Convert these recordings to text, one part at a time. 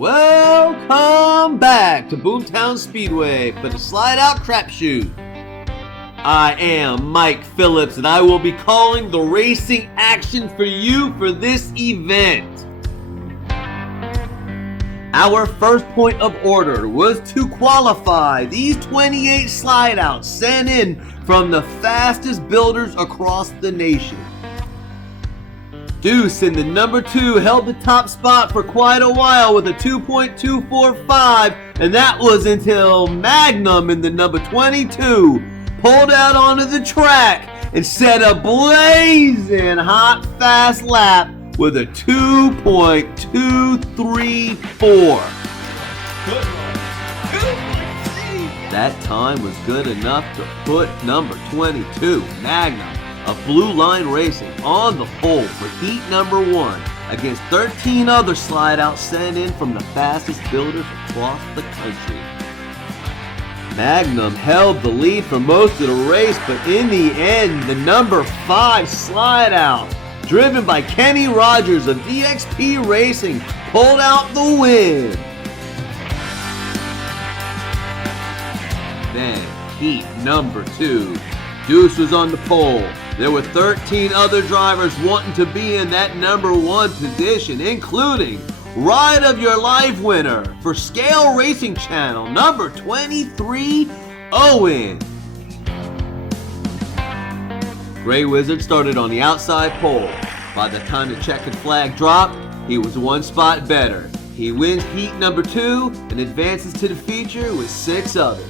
Welcome back to Boomtown Speedway for the Slide Out Crapshoot. I am Mike Phillips and I will be calling the racing action for you for this event. Our first point of order was to qualify these 28 slide outs sent in from the fastest builders across the nation. Deuce in the number 2 held the top spot for quite a while with a 2.245, and that was until Magnum in the number 22 pulled out onto the track and set a blazing hot fast lap with a 2.234. That time was good enough to put number 22, Magnum, of Blue Line Racing, on the pole for heat number 1 against 13 other slide outs sent in from the fastest builders across the country. Magnum held the lead for most of the race, but in the end, the number 5 slide out, driven by Kenny Rogers of DXP Racing, pulled out the win. Then, heat number 2, Deuce was on the pole. There were 13 other drivers wanting to be in that number 1 position, including Ride of Your Life winner for Scale Racing Channel, number 23, Owen. Gray Wizard started on the outside pole. By the time the checkered flag dropped, he was 1 spot better. He wins heat number 2 and advances to the feature with 6 others.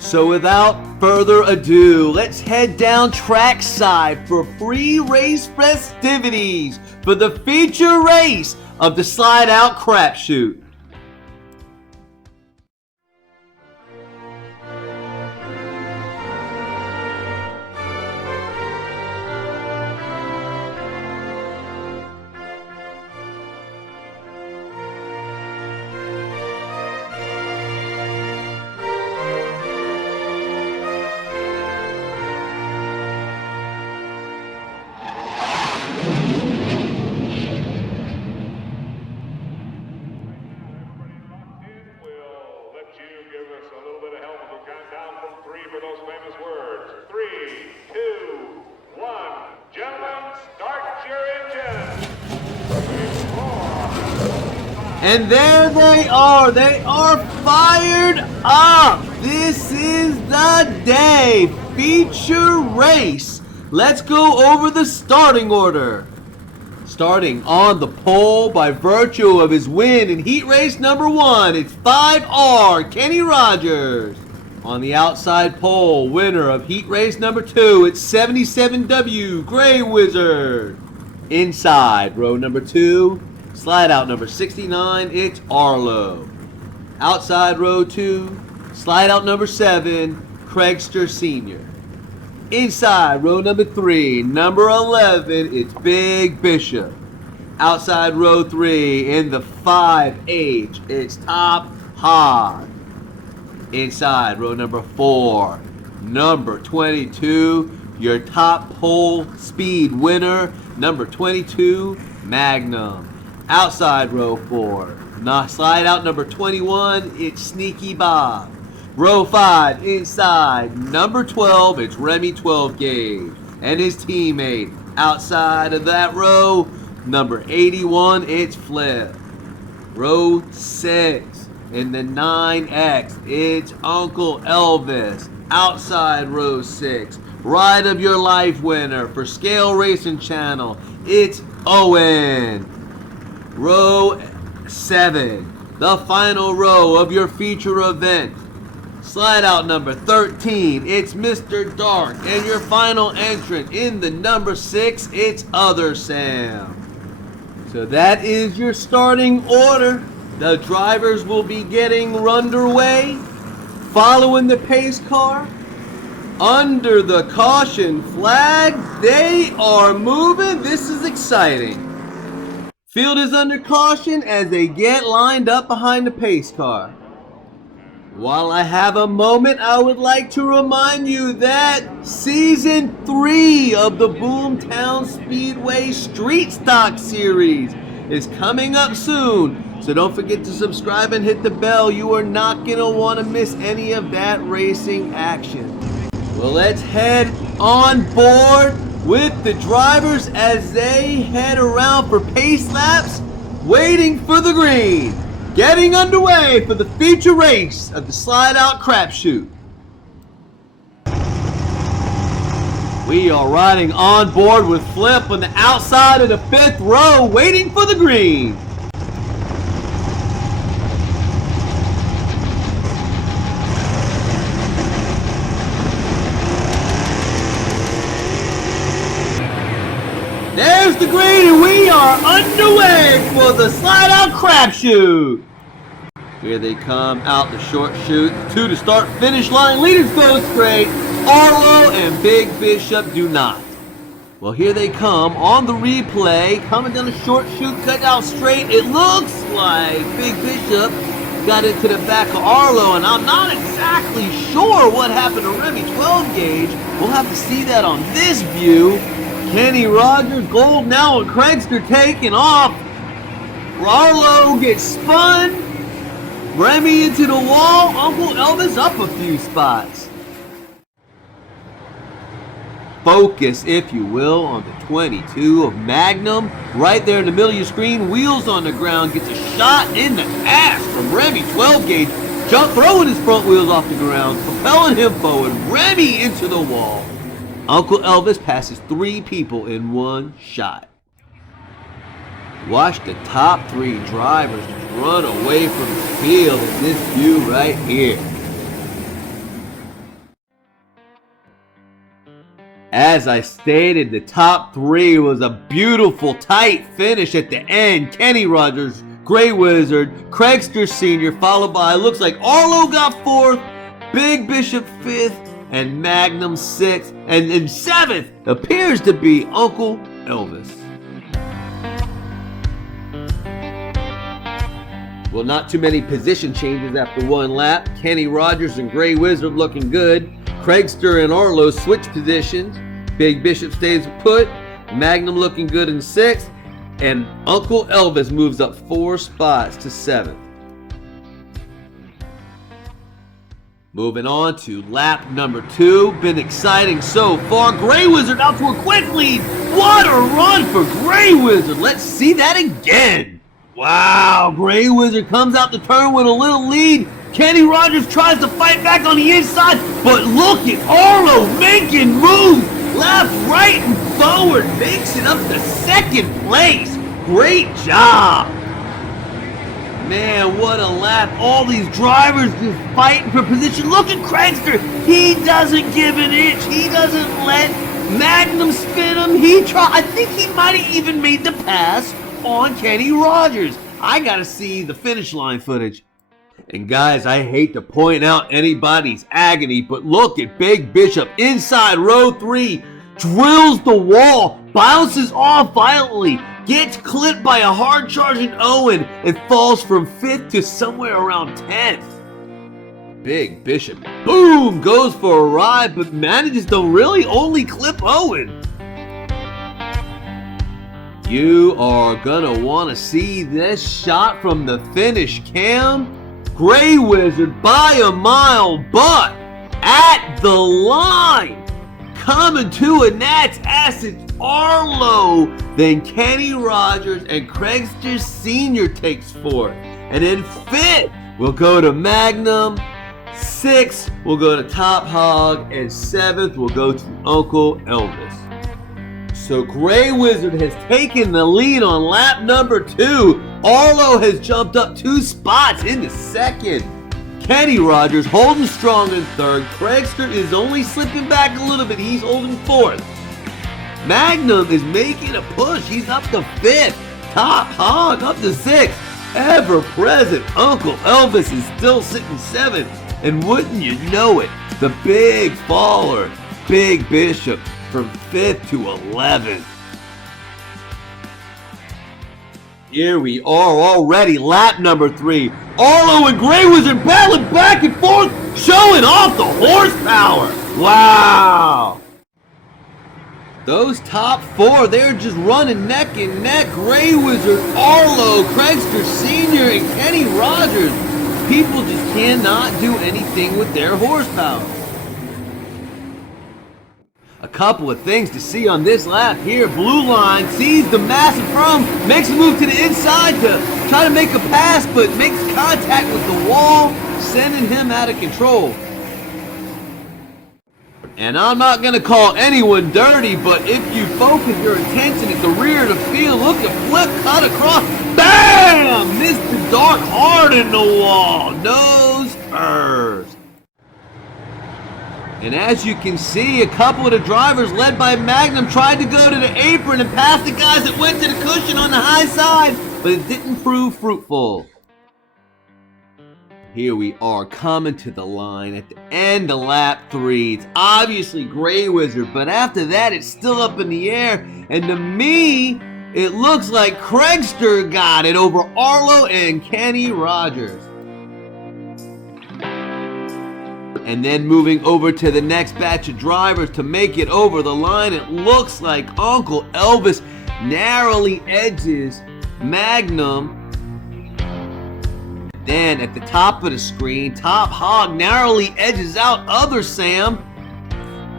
So without further ado, let's head down trackside for pre-race festivities for the feature race of the Slide Out Crapshoot. And there they are fired up. This is the day, feature race. Let's go over the starting order. Starting on the pole by virtue of his win in heat race number 1, it's 5R, Kenny Rogers. On the outside pole, winner of heat race number 2, it's 77W, Gray Wizard. Inside row number 2, slide out number 69, it's Arlo. Outside row 2, slide out number 7, Craigster Sr. Inside row number 3, number 11, it's Big Bishop. Outside row 3, in the 5H, it's Top Hog. Inside row number 4, number 22, your top pole speed winner, number 22, Magnum. Outside row 4, slide out number 21, it's Sneaky Bob. Row 5, inside, number 12, it's Remy 12 Gauge and his teammate. Outside of that row, number 81, it's Flip. Row 6, in the 9X, it's Uncle Elvis. Outside row 6, Ride of Your Life winner for Scale Racing Channel, it's Owen. Row 7, the final row of your feature event. Slide out number 13, it's Mr. Dark, and your final entrant in the number 6, it's Other Sam. So that is your starting order. The drivers will be getting underway, following the pace car. Under the caution flag, they are moving. This is exciting. Field is under caution as they get lined up behind the pace car. While I have a moment, I would like to remind you that Season 3 of the Boomtown Speedway Street Stock Series is coming up soon. So don't forget to subscribe and hit the bell. You are not going to want to miss any of that racing action. Well, let's head on board with the drivers as they head around for pace laps, waiting for the green. Getting underway for the feature race of the slide out crapshoot. We are riding on board with Flip on the outside of the 5th row, waiting for the green. There's the green, and we are underway for the slide out crapshoot. Here they come out the short chute. 2 to start finish line. Leaders go straight. Arlo and Big Bishop do not. Well, here they come on the replay. Coming down the short chute, cut out straight. It looks like Big Bishop got into the back of Arlo, and I'm not exactly sure what happened to Remy 12 gauge. We'll have to see that on this view. Kenny Rogers, Gold now, and Craigster taking off. Arlo gets spun. Remy into the wall. Uncle Elvis up a few spots. Focus, if you will, on the 22 of Magnum. Right there in the middle of your screen. Wheels on the ground. Gets a shot in the ass from Remy 12 gauge. Throwing his front wheels off the ground. Propelling him forward. Remy into the wall. Uncle Elvis passes 3 people in one shot. Watch the top 3 drivers run away from the field in this view right here. As I stated, the top 3 was a beautiful tight finish at the end. Kenny Rogers, Grey Wizard, Craigster Sr., followed by, looks like Arlo got 4th, Big Bishop 5th, and Magnum 6th, and in 7th appears to be Uncle Elvis. Well, not too many position changes after one lap. Kenny Rogers and Grey Wizard looking good. Craigster and Arlo switch positions. Big Bishop stays put. Magnum looking good in 6th. And Uncle Elvis moves up 4 spots to 7th. Moving on to lap number 2. Been exciting so far. Grey Wizard out to a quick lead. What a run for Grey Wizard. Let's see that again. Wow, Grey Wizard comes out the turn with a little lead. Kenny Rogers tries to fight back on the inside, but look at Arlo making moves. Left, right, and forward. Makes it up to 2nd place. Great job. Man, what a lap. All these drivers just fighting for position. Look at Craigster. He doesn't give an inch. He doesn't let Magnum spin him. I think he might have even made the pass on Kenny Rogers. I gotta see the finish line footage. And guys, I hate to point out anybody's agony, but look at Big Bishop inside row 3. Drills the wall, bounces off violently, gets clipped by a hard charging Owen, and falls from 5th to somewhere around 10th. Big Bishop, boom, goes for a ride, but manages to really only clip Owen. You are gonna want to see this shot from the finish cam. Grey Wizard by a mile, but at the line. Coming to a gnat's ass, it's Arlo. Then Kenny Rogers and Craigster Sr. takes 4th. And then 5th, we'll go to Magnum. 6th, we'll go to Top Hog. And 7th, we'll go to Uncle Elvis. So Grey Wizard has taken the lead on lap number 2. Arlo has jumped up 2 spots into 2nd. Kenny Rogers holding strong in 3rd. Craigster is only slipping back a little bit. He's holding 4th. Magnum is making a push. He's up to 5th. Top Hog up to 6th. Ever present Uncle Elvis is still sitting 7th. And wouldn't you know it, the big faller, Big Bishop, from 5th to 11th. Here we are already, lap number 3. Arlo and Grey Wizard battling back and forth, showing off the horsepower. Wow! Those top 4, they're just running neck and neck. Grey Wizard, Arlo, Craigster Sr., and Kenny Rogers. People just cannot do anything with their horsepower. A couple of things to see on this lap here. Blue line sees the massive firm, makes a move to the inside to try to make a pass, but makes contact with the wall, sending him out of control. And I'm not going to call anyone dirty, but if you focus your attention at the rear of the field, look at Flip cut across. Bam! Mr. Dark hard in the wall. Nose first. And as you can see, a couple of the drivers led by Magnum tried to go to the apron and pass the guys that went to the cushion on the high side, but it didn't prove fruitful. Here we are coming to the line at the end of lap 3. It's obviously Grey Wizard, but after that it's still up in the air. And to me, it looks like Craigster got it over Arlo and Kenny Rogers. And then moving over to the next batch of drivers to make it over the line, it looks like Uncle Elvis narrowly edges Magnum. Then at the top of the screen, Top Hog narrowly edges out Other Sam,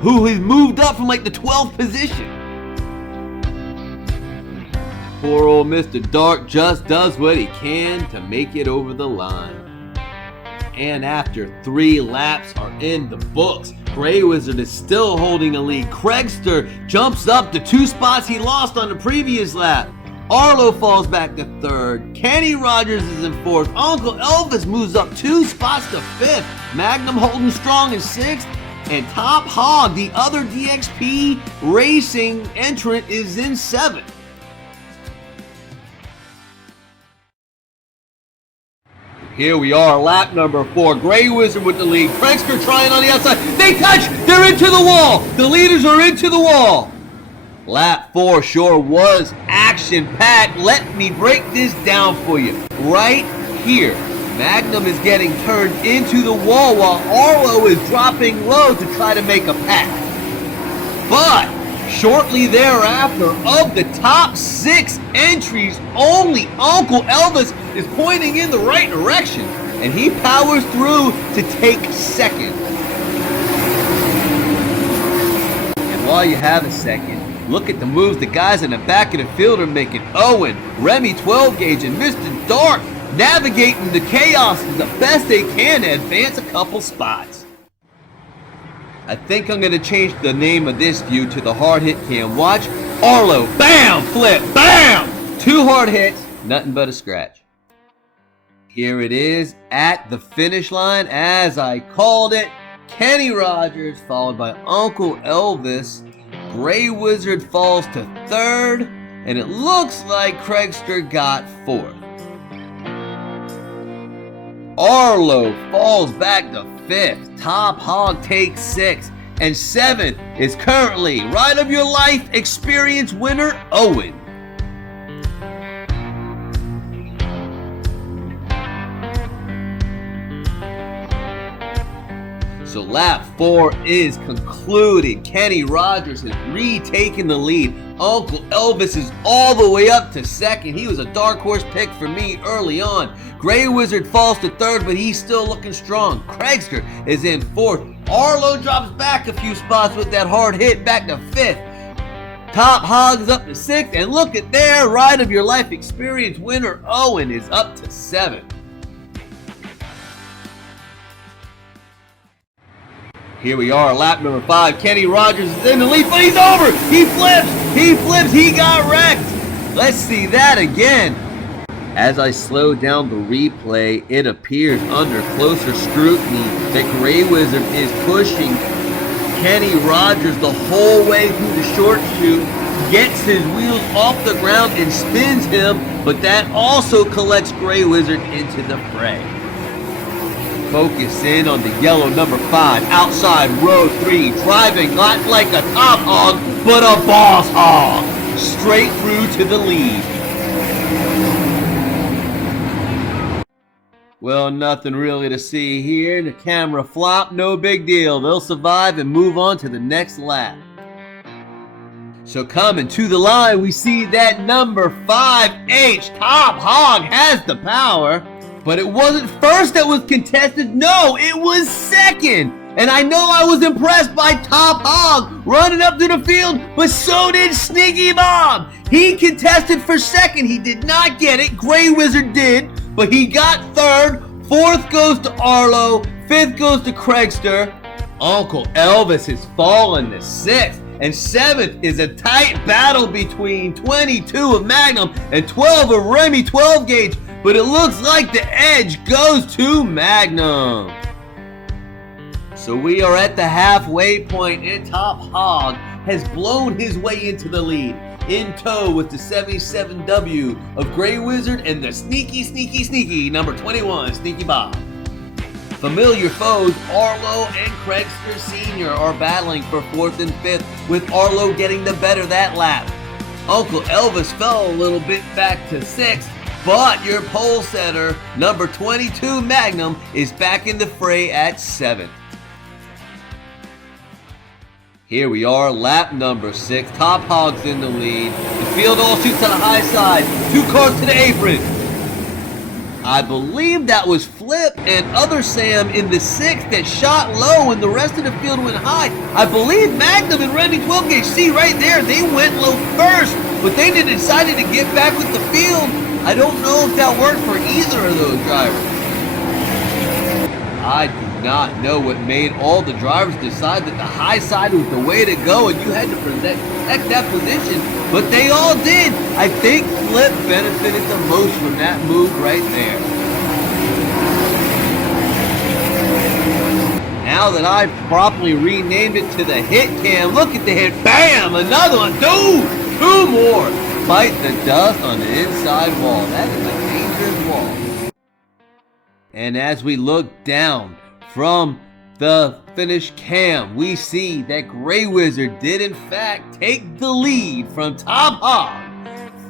who has moved up from like the 12th position. Poor old Mr. Dark just does what he can to make it over the line. And after 3 laps are in the books, Grey Wizard is still holding a lead. Craigster jumps up the 2 spots he lost on the previous lap. Arlo falls back to 3rd. Kenny Rogers is in 4th. Uncle Elvis moves up 2 spots to 5th. Magnum holding strong in 6th. And Top Hog, the other DXP racing entrant, is in 7th. Here we are, lap number 4. Grey Wizard with the lead. Craigster trying on the outside. They touch! They're into the wall! The leaders are into the wall! Lap 4 sure was action-packed. Let me break this down for you. Right here, Magnum is getting turned into the wall while Arlo is dropping low to try to make a pass. But shortly thereafter, of the top 6 entries, only Uncle Elvis is pointing in the right direction, and he powers through to take 2nd. And while you have a second, look at the moves the guys in the back of the field are making. Owen, Remy 12 gauge, and Mr. Dark navigating the chaos the best they can to advance a couple spots. I think I'm going to change the name of this view to the hard hit cam. Watch. Arlo, bam, flip, bam! 2 hard hits, nothing but a scratch. Here it is at the finish line, as I called it. Kenny Rogers followed by Uncle Elvis. Grey Wizard falls to 3rd, and it looks like Craigster got 4th. Arlo falls back to 5th. Top Hog takes 6th. And 7th is currently Ride of Your Life Experience winner, Owen. So lap 4 is concluded. Kenny Rogers has retaken the lead. Uncle Elvis is all the way up to 2nd. He was a dark horse pick for me early on. Grey Wizard falls to 3rd, but he's still looking strong. Craigster is in 4th. Arlo drops back a few spots with that hard hit, back to 5th. Top Hog's up to 6th, and look at there, Ride of Your Life Experience winner Owen is up to 7th. Here we are, lap number 5. Kenny Rogers is in the lead, but he's over. He flips, he got wrecked. Let's see that again. As I slow down the replay, it appears under closer scrutiny that Grey Wizard is pushing Kenny Rogers the whole way through the short chute, gets his wheels off the ground and spins him, but that also collects Grey Wizard into the fray. Focus in on the yellow number 5, outside row 3, driving not like a top hog, but a boss hog, straight through to the lead. Well, nothing really to see here. The camera flopped, no big deal. They'll survive and move on to the next lap. So coming to the line, we see that number 5H, Top Hog, has the power. But it wasn't first that was contested. No, it was second. And I know I was impressed by Top Hog running up to the field, but so did Sneaky Bob. He contested for second. He did not get it. Gray Wizard did, but he got third. Fourth goes to Arlo. Fifth goes to Craigster. Uncle Elvis has fallen to sixth. And seventh is a tight battle between 22 of Magnum and 12 of Remy 12 gauge. But it looks like the edge goes to Magnum. So we are at the halfway point, and Top Hog has blown his way into the lead. In tow with the 77W of Gray Wizard and the sneaky number 21, Sneaky Bob. Familiar foes Arlo and Craigster Sr. are battling for 4th and 5th, with Arlo getting the better that lap. Uncle Elvis fell a little bit back to 6th, but your pole setter, number 22 Magnum, is back in the fray at 7th. Here we are, lap number 6. Top Hog's in the lead. The field all shoots on the high side. 2 cars to the apron. I believe that was Flip and Other Sam in the 6th that shot low and the rest of the field went high. I believe Magnum and Remy 12 gauge, see right there, they went low first, but they decided to get back with the field. I don't know if that worked for either of those drivers. I do not know what made all the drivers decide that the high side was the way to go and you had to protect that position, but they all did. I think Flip benefited the most from that move right there. Now that I've properly renamed it to the hit cam, look at the hit, bam, another one, two more. Bite the dust on the inside wall. That is a dangerous wall. And as we look down from the finish cam, we see that Gray Wizard did in fact take the lead from Top Hog.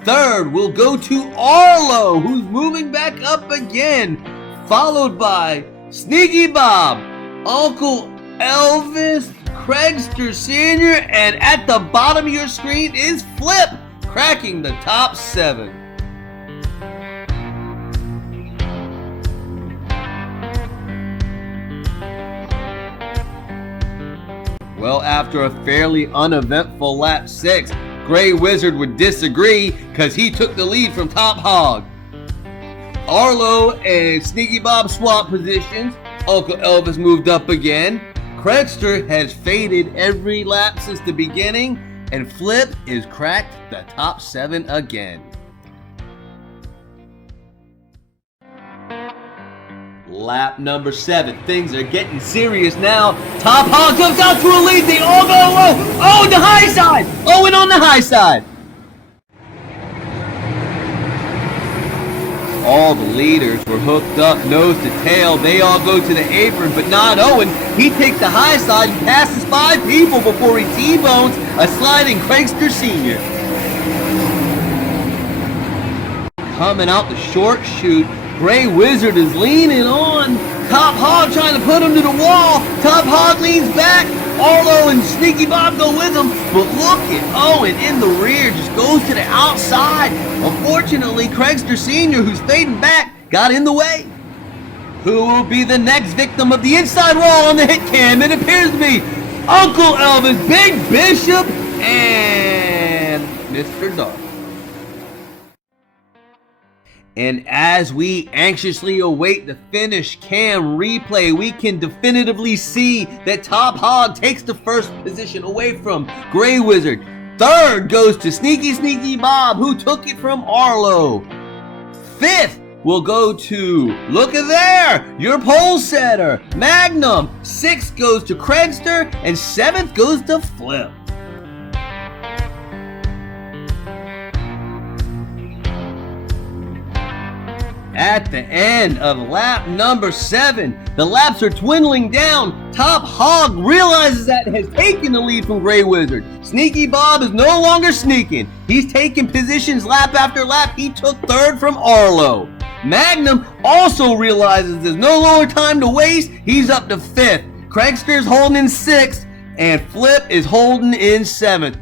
Third will go to Arlo, who's moving back up again, followed by Sneaky Bob, Uncle Elvis, Craigster Sr., and at the bottom of your screen is Flip, cracking the top 7. Well, after a fairly uneventful lap 6, Gray Wizard would disagree because he took the lead from Top Hog. Arlo and Sneaky Bob swapped positions. Uncle Elvis moved up again. Craigster has faded every lap since the beginning, and Flip is cracked the top 7 again. Lap number 7. Things are getting serious now. Top Hog comes out to a lead. They all go low. Oh, the high side. Oh, and on the high side. All the leaders were hooked up nose to tail. They all go to the apron, but not Owen. He takes the high side and passes 5 people before he T-bones a sliding Craigster Sr. Coming out the short chute, Gray Wizard is leaning on Top Hog, trying to put him to the wall. Top Hog leans back. Arlo and Sneaky Bob go with him. But look at Owen in the rear, just goes to the outside. Unfortunately, Craigster Sr., who's fading back, got in the way. Who will be the next victim of the inside wall on the hit cam? It appears to be Uncle Elvis, Big Bishop, and Mr. Dark. And as we anxiously await the finish cam replay, we can definitively see that Top Hog takes the first position away from Gray Wizard. Third goes to Sneaky Bob, who took it from Arlo. Fifth will go to, look at there, your pole setter, Magnum. Sixth goes to Craigster, and 7th goes to Flip. At the end of lap number 7, the laps are dwindling down. Top Hog realizes that it has taken the lead from Gray Wizard. Sneaky Bob is no longer sneaking. He's taking positions lap after lap. He took 3rd from Arlo. Magnum also realizes there's no longer time to waste. He's up to 5th. Craigster's holding in 6th, and Flip is holding in 7th.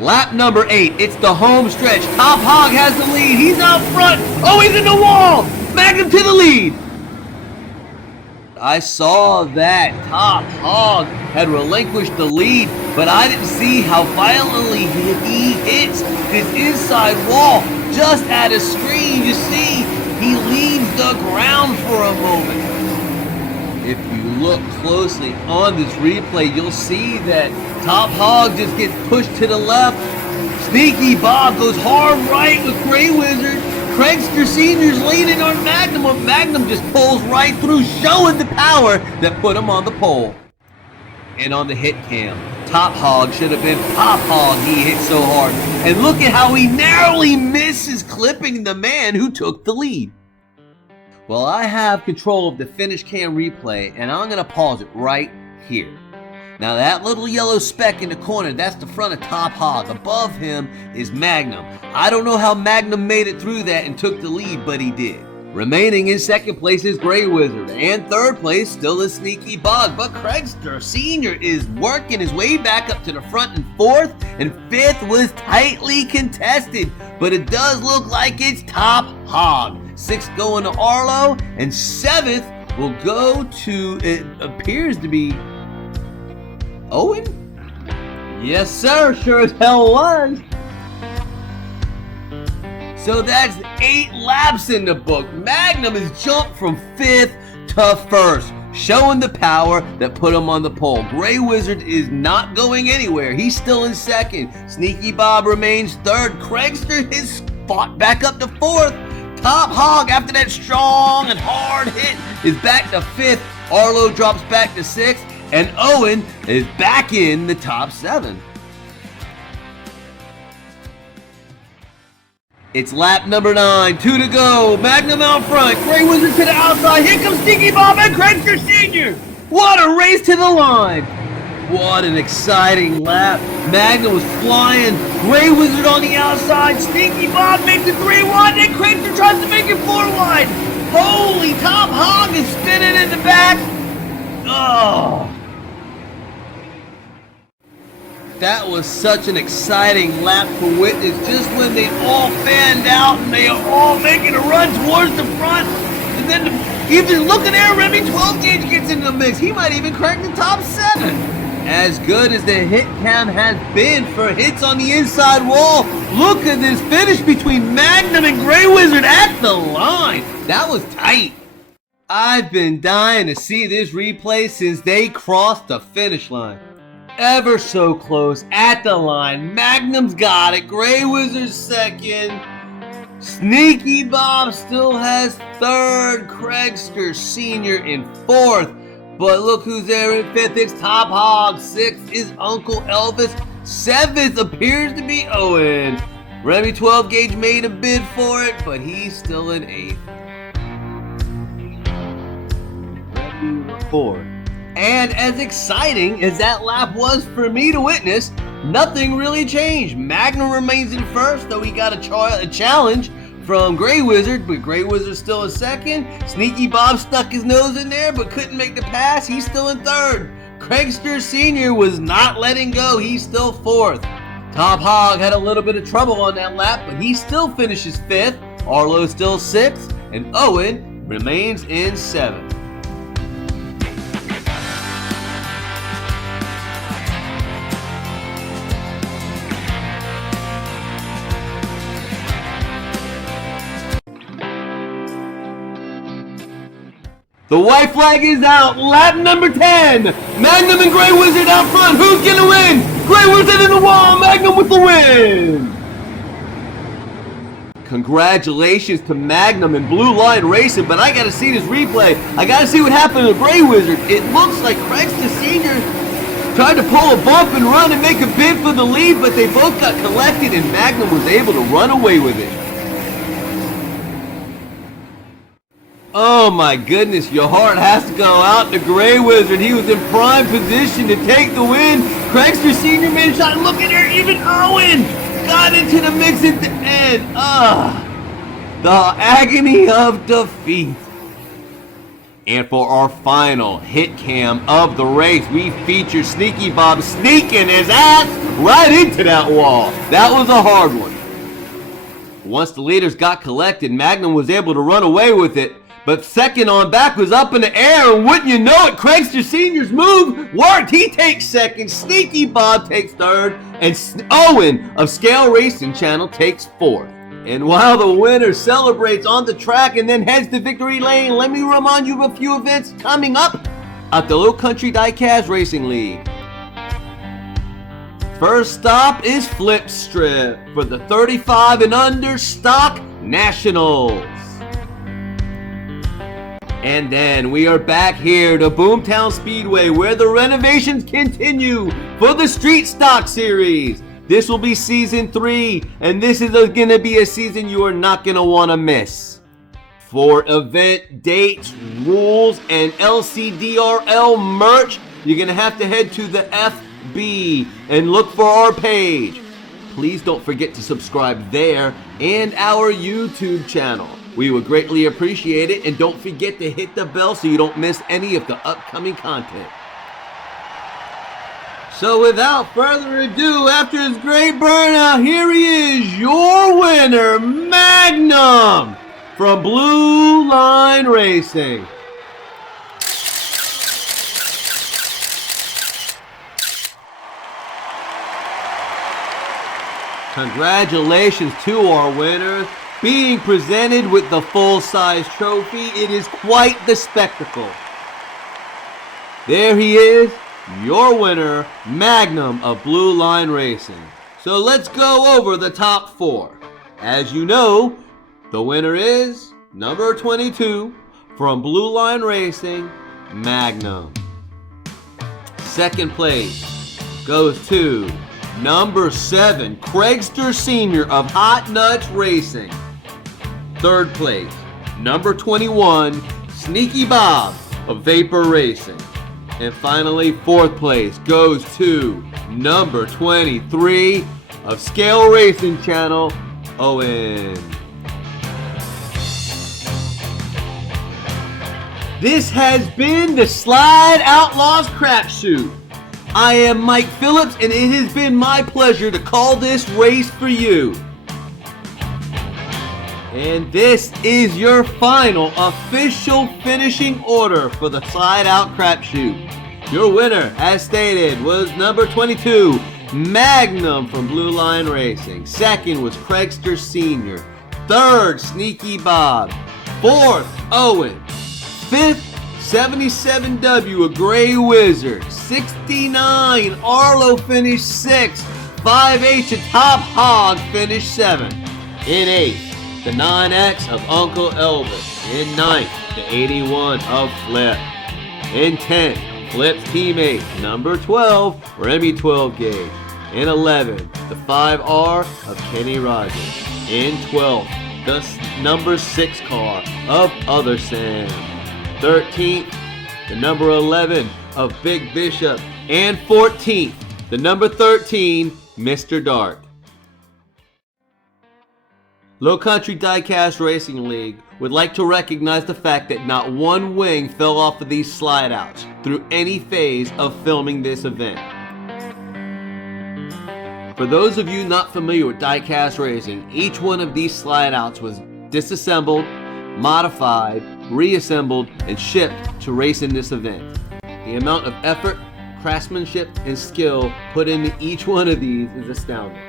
Lap number 8, it's the home stretch. Top Hog has the lead. He's out front. Oh, he's in the wall. Magnum to the lead. I saw that Top Hog had relinquished the lead, but I didn't see how violently he hits his inside wall. Just at a screen, you see, he leaves the ground for a moment. If you look closely on this replay, you'll see that Top Hog just gets pushed to the left. Sneaky Bob goes hard right with Gray Wizard. Craigster Sr.'s leaning on Magnum, but Magnum just pulls right through, showing the power that put him on the pole. And on the hit cam, Top Hog should have been Pop Hog. He hit so hard. And look at how he narrowly misses clipping the man who took the lead. Well, I have control of the finish cam replay, and I'm going to pause it right here. Now that little yellow speck in the corner, that's the front of Top Hog. Above him is Magnum. I don't know how Magnum made it through that and took the lead, but he did. Remaining in 2nd place is Gray Wizard, and 3rd place still is Sneaky Bug. But Craigster Sr. is working his way back up to the front in 4th, and 5th was tightly contested. But it does look like it's Top Hog. 6th going to Arlo, and 7th will go to, it appears to be, Owen? Yes, sir, sure as hell was. So that's 8 laps in the book. Magnum has jumped from 5th to 1st, showing the power that put him on the pole. Gray Wizard is not going anywhere. He's still in 2nd. Sneaky Bob remains 3rd. Craigster has fought back up to 4th. Top Hog, after that strong and hard hit, is back to 5th. Arlo drops back to 6th. And Owen is back in the top 7. It's lap number 9, 2 to go. Magnum out front, Gray Wizard to the outside. Here comes Sneaky Bob and Craigster Sr. What a race to the line. What an exciting lap. Magnum was flying. Gray Wizard on the outside. Sneaky Bob makes it 3 wide, and Craigster tries to make it 4 wide. Holy, Top Hog is spinning in the back. Oh. That was such an exciting lap to witness, just when they all fanned out and they are all making a run towards the front. And then even looking there, Remy 12 gauge gets into the mix. He might even crack the top 7. As good as the hit cam has been for hits on the inside wall, look at this finish between Magnum and Gray Wizard at the line. That was tight. I've been dying to see this replay since they crossed the finish line. Ever so close at the line. Magnum's got it. Gray Wizard's 2nd. Sneaky Bob still has 3rd. Craigster Sr. in 4th. But look who's there in 5th. It's Top Hog. 6th is Uncle Elvis. 7th appears to be Owen. Remy 12 gauge made a bid for it, but he's still in 8th. Remy 4. And as exciting as that lap was for me to witness, nothing really changed. Magnum remains in 1st, though he got a challenge from Gray Wizard, but Gray Wizard still in 2nd. Sneaky Bob stuck his nose in there, but couldn't make the pass. He's still in 3rd. Craigster Sr. was not letting go. He's still 4th. Top Hog had a little bit of trouble on that lap, but he still finishes 5th. Arlo still 6th, and Owen remains in 7th. The white flag is out. Lap number 10. Magnum and Gray Wizard out front. Who's gonna win? Gray Wizard in the wall. Magnum with the win. Congratulations to Magnum and Blue Line Racing, but I gotta see this replay. I gotta see what happened to Gray Wizard. It looks like Craigster Sr. tried to pull a bump and run and make a bid for the lead, but they both got collected and Magnum was able to run away with it. Oh my goodness, your heart has to go out to Gray Wizard. He was in prime position to take the win. Craigster Sr. made a shot. Look at there, even Owen got into the mix at the end. The agony of defeat. And for our final hit cam of the race, we feature Sneaky Bob sneaking his ass right into that wall. That was a hard one. Once the leaders got collected, Magnum was able to run away with it. But second on back was up in the air, and wouldn't you know it, Craigster Sr.'s move worked. He takes second, Sneaky Bob takes third, and Owen of Scale Racing Channel takes fourth. And while the winner celebrates on the track and then heads to victory lane, let me remind you of a few events coming up at the Low Country Diecast Racing League. First stop is Flip Strip for the 35 and under Stock Nationals. And then we are back here to Boomtown Speedway where the renovations continue for the Street Stock Series. This will be season 3, and this is going to be a season you are not going to want to miss. For event dates, rules, and Lcdrl merch, you're going to have to head to the FB and look for our page. Please don't forget to subscribe there and our YouTube channel. We would greatly appreciate it, and don't forget to hit the bell so you don't miss any of the upcoming content. So without further ado, after his great burnout, here he is, your winner, Magnum from Blue Line Racing. Congratulations to our winner. Being presented with the full-size trophy, it is quite the spectacle. There he is, your winner, Magnum of Blue Line Racing. So let's go over the top 4. As you know, the winner is number 22 from Blue Line Racing, Magnum. Second place goes to number 7, Craigster Sr. of Hot Nuts Racing. Third place, number 21, Sneaky Bob of Vapor Racing. And finally, fourth place goes to number 23 of Scale Racing Channel, Owen. This has been the Slide Outlaws Crapshoot. I am Mike Phillips, and it has been my pleasure to call this race for you. And this is your final official finishing order for the Slide Out Crapshoot. Your winner, as stated, was number 22, Magnum from Blue Line Racing. Second was Craigster Sr. Third, Sneaky Bob. Fourth, Owen. Fifth, 77W, a Gray Wizard. 69, Arlo finished 6th. 5H, a Top Hog, finished 7th. In 8th, the 9X of Uncle Elvis. In 9th, the 81 of Flip. In 10th, Flip's teammate, number 12, Remy 12 gauge. In 11th, the 5R of Kenny Rogers. In 12th, the number 6 car of Other Sam. 13th, the number 11 of Big Bishop. And 14th, the number 13, Mr. Dark. Low Country Diecast Racing League would like to recognize the fact that not one wing fell off of these slide outs through any phase of filming this event. For those of you not familiar with diecast racing, each one of these slide outs was disassembled, modified, reassembled, and shipped to race in this event. The amount of effort, craftsmanship, and skill put into each one of these is astounding.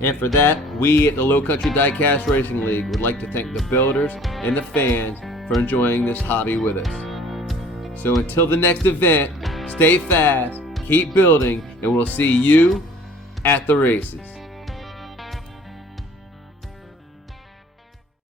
And for that, we at the Low Country Diecast Racing League would like to thank the builders and the fans for enjoying this hobby with us. So until the next event, stay fast, keep building, and we'll see you at the races.